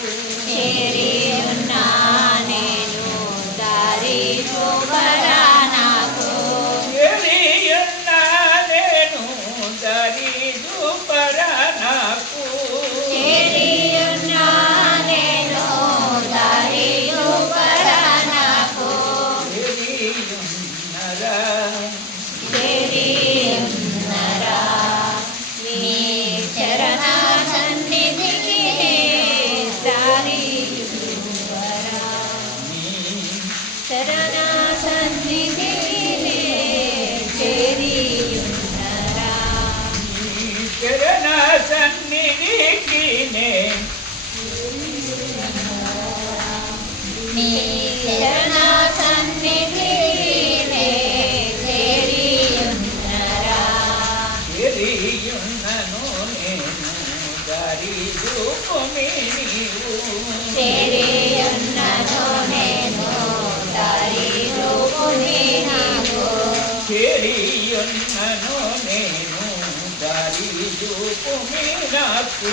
Mm-hmm. చెడియున్నను నేను దారి చూపు మీ నాకు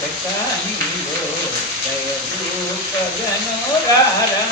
లోకారాక్షణీలో దయదూప జనోరారా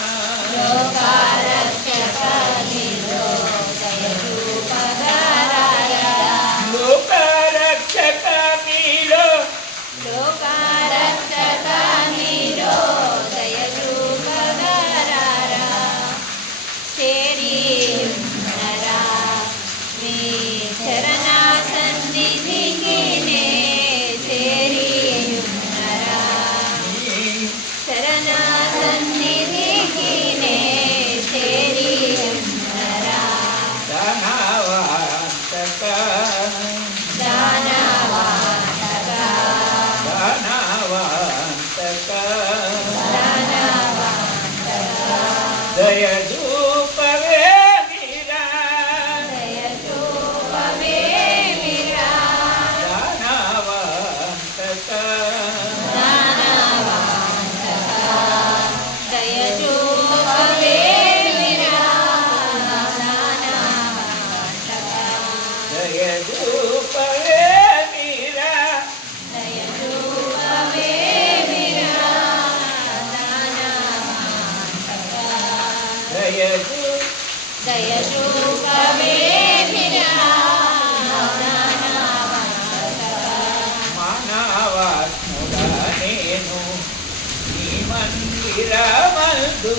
దయచూ దయచూపవే మానవాత్ముడ నేను ఈ మందిరమందు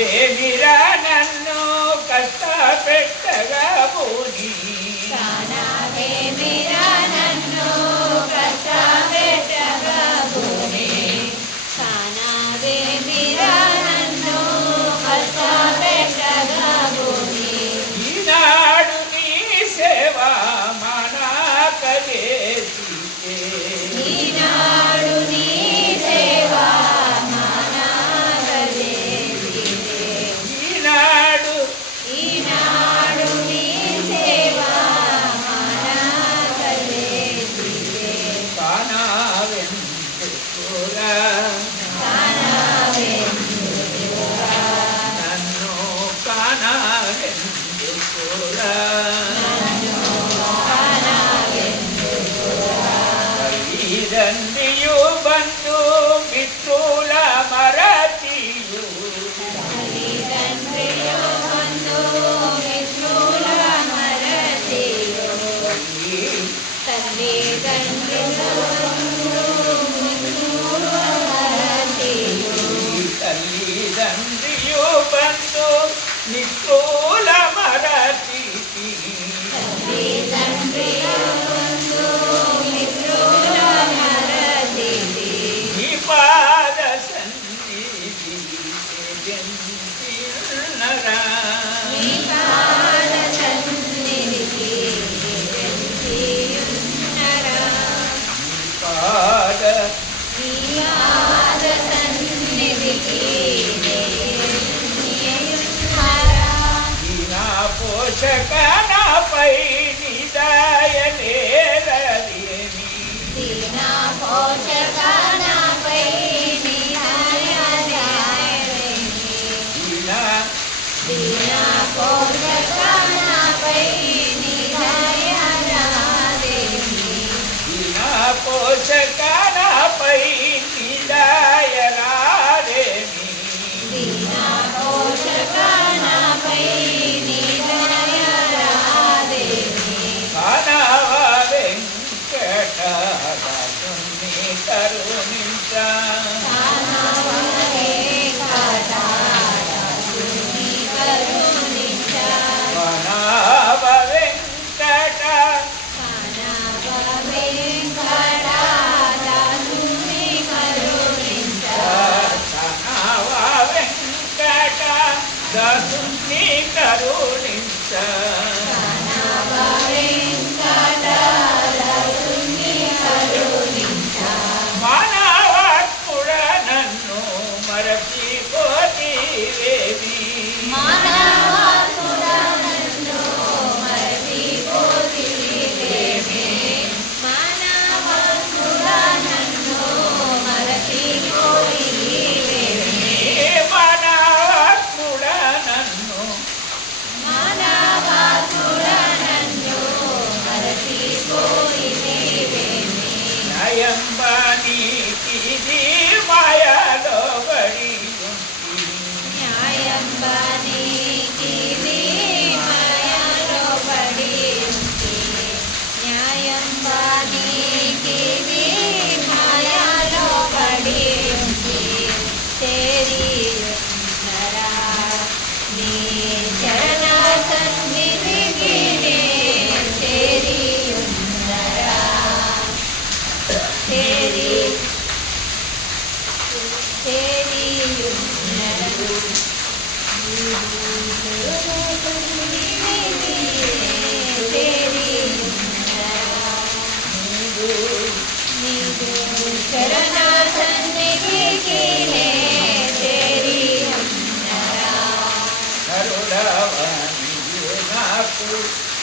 దేవిరా నన్ను కష్టపెట్టగా పోనీ ಬಂದಿಯು ಬಂದು ಬಿಟ್ಟು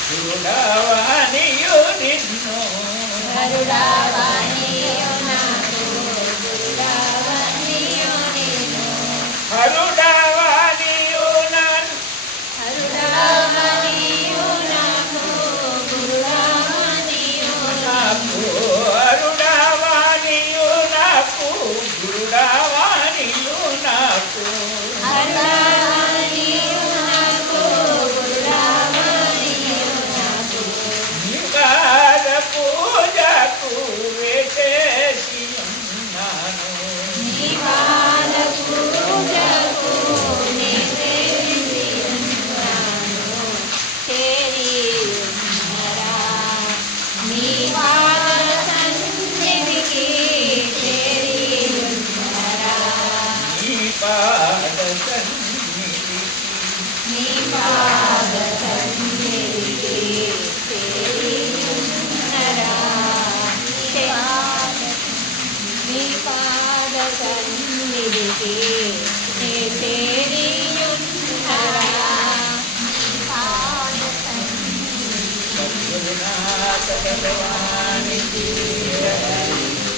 నిన్ను. Thank you.